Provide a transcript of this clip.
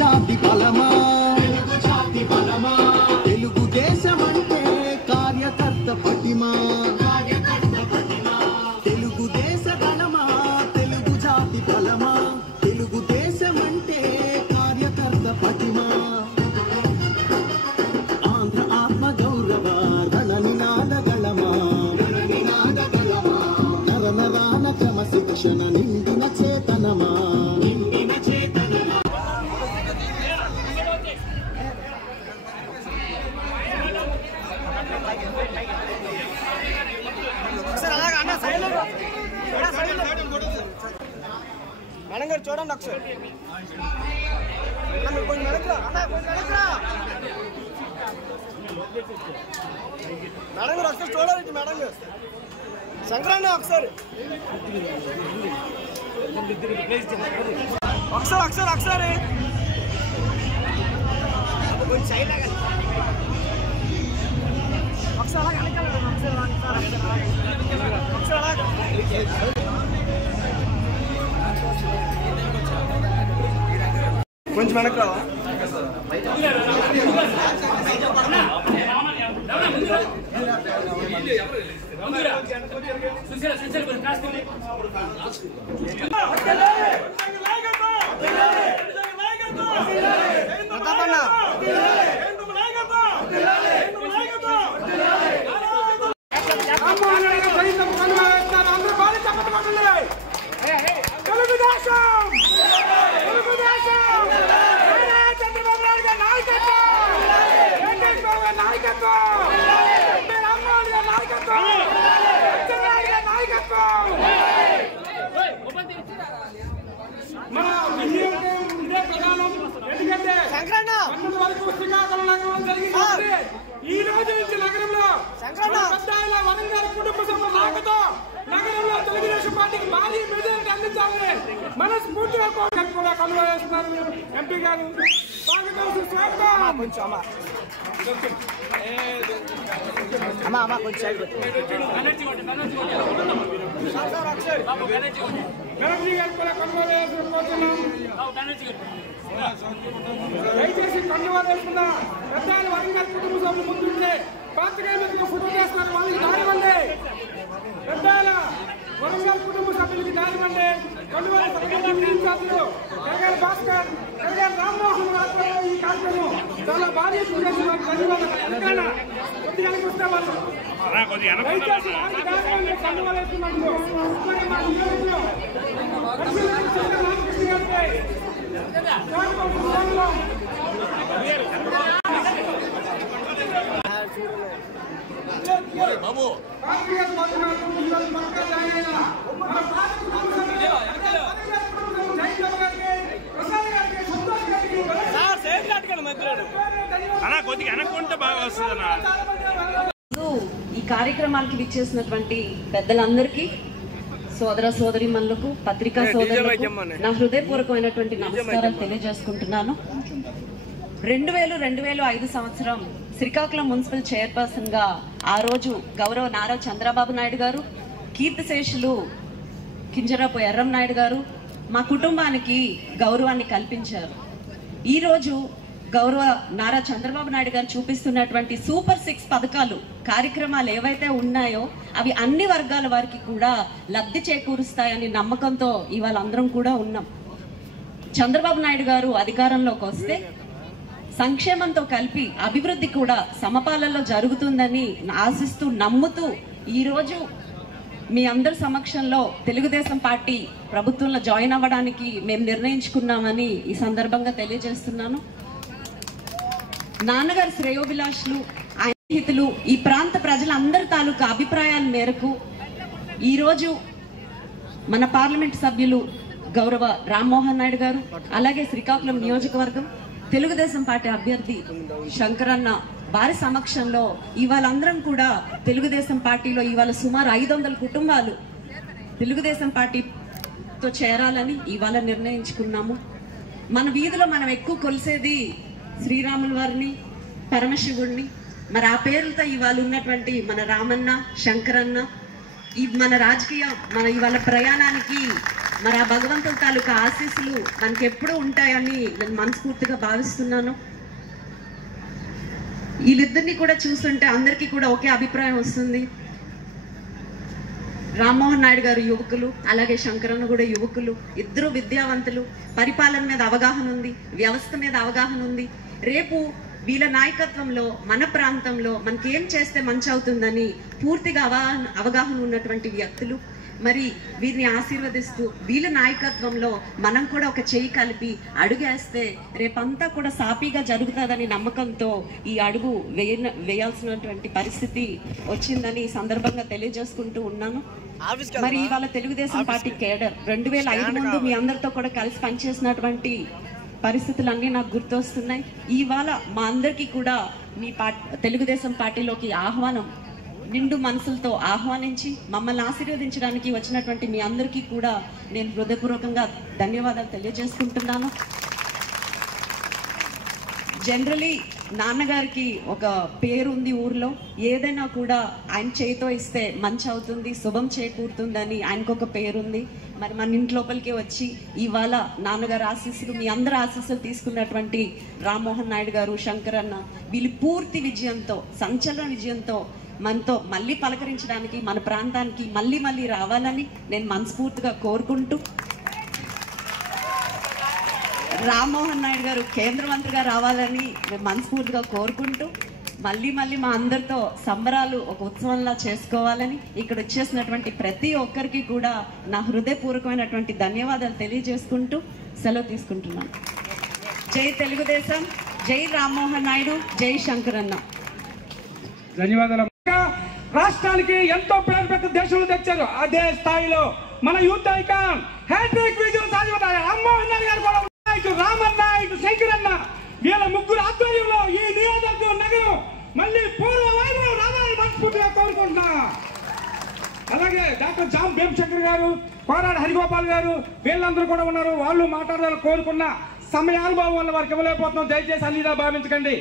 జాతి బలమా తెలుగు దేశమంటే కార్యకర్త పటిమా తెలుగు దేశ గణమా తెలుగు జాతి బలమా తెలుగు దేశమంటే కార్యకర్త పటిమా ఆంధ్ర ఆత్మ గౌరవ రణ నినాద గళమా నర నరాన క్రమశిక్షణ నిండిన చేతనమా మేడం గారు చూడండి ఒకసారి మేడం గారు ఒకసారి చూడాలి మేడం గారు సంక్రాంతి ఒకసారి ఒకసారి కొంచెం వెనక్కి రావా ఈ రోజు నుంచి నగరంలో వరంగల్ కుటుంబ సభ్యుల నాయకతో నగరంలో తెలుగుదేశం పార్టీకి భారీ మెజారిటీ అందించాలని మనస్ఫూర్తిగా కూడా కన్వయిస్తున్నారు ఎంపీ గారు. దయచేసి కండువా వేసుకున్న పెద్దాలు వరంగల్ కుటుంబ సభ్యులు ముందుంటే పాత్రికేయులకు ఫోటో చేస్తున్నారు, వాళ్ళకి దారివ్వండి. పెద్దాల వరంగల్ కుటుంబ సభ్యులకి దారివ్వండి. కండువా ఇన్ఛార్జీలు కరగాల భాస్కర్, కరగాల రామ్మోహన్ గారు ఈ కార్యక్రమం చాలా భారీ కొద్దిగా వస్తే వాళ్ళు దయచేసి వారికి దారివ్వండి. కండువా వేసుకున్నట్లు బాబు ఈ కార్యక్రమానికి విచ్చేసినటువంటి పెద్దలందరికీ, సోదర సోదరీమణులకు, పత్రికా సోదరులకు నా హృదయపూర్వకమైనటువంటి నమస్కారాలు తెలియజేసుకుంటున్నాను. 2005 సంవత్సరం శ్రీకాకుళం మున్సిపల్ చైర్పర్సన్ గా ఆ రోజు గౌరవ నారా చంద్రబాబు నాయుడు గారు, కీర్తిశేషులు కింజరాపు ఎర్రం నాయుడు గారు మా కుటుంబానికి గౌరవాన్ని కల్పించారు. ఈ రోజు గౌరవ నారా చంద్రబాబు నాయుడు గారు చూపిస్తున్నటువంటి సూపర్ 6 పథకాలు, కార్యక్రమాలు ఏవైతే ఉన్నాయో అవి అన్ని వర్గాల వారికి కూడా లబ్ధి చేకూరుస్తాయని నమ్మకంతో ఇవాళ అందరం కూడా ఉన్నాం. చంద్రబాబు నాయుడు గారు అధికారంలోకి వస్తే సంక్షేమంతో కలిపి అభివృద్ధి కూడా సమపాలనలో జరుగుతుందని ఆశిస్తూ నమ్ముతూ ఈరోజు మీ అందరి సమక్షంలో తెలుగుదేశం పార్టీ ప్రభుత్వంలో జాయిన్ అవ్వడానికి మేము నిర్ణయించుకున్నామని ఈ సందర్భంగా తెలియజేస్తున్నాను. నాన్నగారి శ్రేయోభిలాషులు, ఆయన స్నేహితులు, ఈ ప్రాంత ప్రజలందరి తాలూకా అభిప్రాయాల మేరకు ఈరోజు మన పార్లమెంట్ సభ్యులు గౌరవ రామ్మోహన్ నాయుడు గారు, అలాగే శ్రీకాకుళం నియోజకవర్గం తెలుగుదేశం పార్టీ అభ్యర్థి శంకరన్న వారి సమక్షంలో ఇవాళ అందరం కూడా తెలుగుదేశం పార్టీలో ఇవాళ సుమారు 500 కుటుంబాలు తెలుగుదేశం పార్టీతో చేరాలని ఇవాళ నిర్ణయించుకున్నాము. మన వీధిలో మనం ఎక్కువ కొలిసేది శ్రీరాముల వారిని, పరమశివుడిని. మరి ఆ పేర్లతో ఇవాళ ఉన్నటువంటి మన రామన్న, శంకరన్న, ఈ మన రాజకీయ మన ఇవాళ ప్రయాణానికి మరి ఆ భగవంతుడి తాలూకా ఆశీస్సులు మనకి ఎప్పుడూ ఉంటాయని నేను మనస్ఫూర్తిగా భావిస్తున్నాను. వీళ్ళిద్దరిని కూడా చూస్తుంటే అందరికీ కూడా ఒకే అభిప్రాయం వస్తుంది. రామ్మోహన్ నాయుడు గారు యువకులు, అలాగే శంకరన్న కూడా యువకులు, ఇద్దరు విద్యావంతులు, పరిపాలన మీద అవగాహన ఉంది, వ్యవస్థ మీద అవగాహన ఉంది. రేపు వీళ్ళ నాయకత్వంలో మన ప్రాంతంలో మనకేం చేస్తే మంచి అవుతుందని పూర్తిగా అవగాహన ఉన్నటువంటి వ్యక్తులు. మరి వీరిని ఆశీర్వదిస్తూ వీళ్ళ నాయకత్వంలో మనం కూడా ఒక చేయి కలిపి అడుగేస్తే రేపంతా కూడా సాఫీగా జరుగుతుందని నమ్మకంతో ఈ అడుగు వేయాల్సినటువంటి పరిస్థితి వచ్చిందని ఈ సందర్భంగా తెలియజేసుకుంటూ ఉన్నాను. మరి ఇవాళ తెలుగుదేశం పార్టీ కేడర్ 2005 ముందు మీ అందరితో కూడా కలిసి పనిచేసినటువంటి పరిస్థితులన్నీ నాకు గుర్తొస్తున్నాయి. ఇవాళ మా అందరికీ కూడా మీ తెలుగుదేశం పార్టీలోకి ఆహ్వానం నిండు మనసులతో ఆహ్వానించి మమ్మల్ని ఆశీర్వదించడానికి వచ్చినటువంటి మీ అందరికీ కూడా నేను హృదయపూర్వకంగా ధన్యవాదాలు తెలియజేసుకుంటున్నాను. జనరలీ నాన్నగారికి ఒక పేరు ఉంది ఊర్లో, ఏదైనా కూడా ఆయన చేతితో ఇస్తే మంచి అవుతుంది, శుభం చేకూరుతుందని ఆయనకు ఒక పేరుంది. మరి మన ఇంటి లోపలికి వచ్చి ఇవాళ నాన్నగారు ఆశీస్సులు, మీ అందరి ఆశీస్సులు తీసుకున్నటువంటి రామ్మోహన్ నాయుడు గారు, శంకరన్న, వీళ్ళు పూర్తి విజయంతో, సంచలన విజయంతో మనతో మళ్ళీ పలకరించడానికి, మన ప్రాంతానికి మళ్ళీ మళ్ళీ రావాలని నేను మనస్ఫూర్తిగా కోరుకుంటూ, రామ్మోహన్ నాయుడు గారు కేంద్ర మంత్రిగా రావాలని మేము మనస్ఫూర్తిగా కోరుకుంటూ, మళ్ళీ మళ్ళీ మా అందరితో సంబరాలు ఒక ఉత్సవంలా చేసుకోవాలని ఇక్కడ వచ్చేసినటువంటి ప్రతి ఒక్కరికి కూడా నా హృదయపూర్వకమైనటువంటి ధన్యవాదాలు తెలియజేసుకుంటూ సెలవు తీసుకుంటున్నాను. జై తెలుగుదేశం, జై రామ్మోహన్ నాయుడు, జై శంకరన్న. ధన్యవాదాలు. రాష్ట్రానికి ఎంతో పేరు పెద్ద దేశంలో తెచ్చారు. అదే స్థాయిలో మన యూత్ ఐకాన్ హ్యాట్రిక్ విజయం సాధించారు. రామ్మోహన్ నాయుడు గారు కూడా, రామన్న, ఇటు శంకరన్న, వీళ్ళ ముగ్గురు ఆధ్వర్యంలో ఈ నియోజకవర్గం నగరం మళ్ళీ పూర్వ వైభవం రావాలని మనస్ఫూర్తిగా కోరుకుంటున్నా. అలాగే డాక్టర్ జామ్ భీమశంకర్ గారు, కోరాడు హరిగోపాల్ గారు, వీళ్ళందరూ కూడా ఉన్నారు. వాళ్ళు మాట్లాడాలని కోరుకున్న సమయానుభవం వల్ల వారికి ఇవ్వలేకపోతున్నాం. దయచేసి అన్నిదా భావించకండి.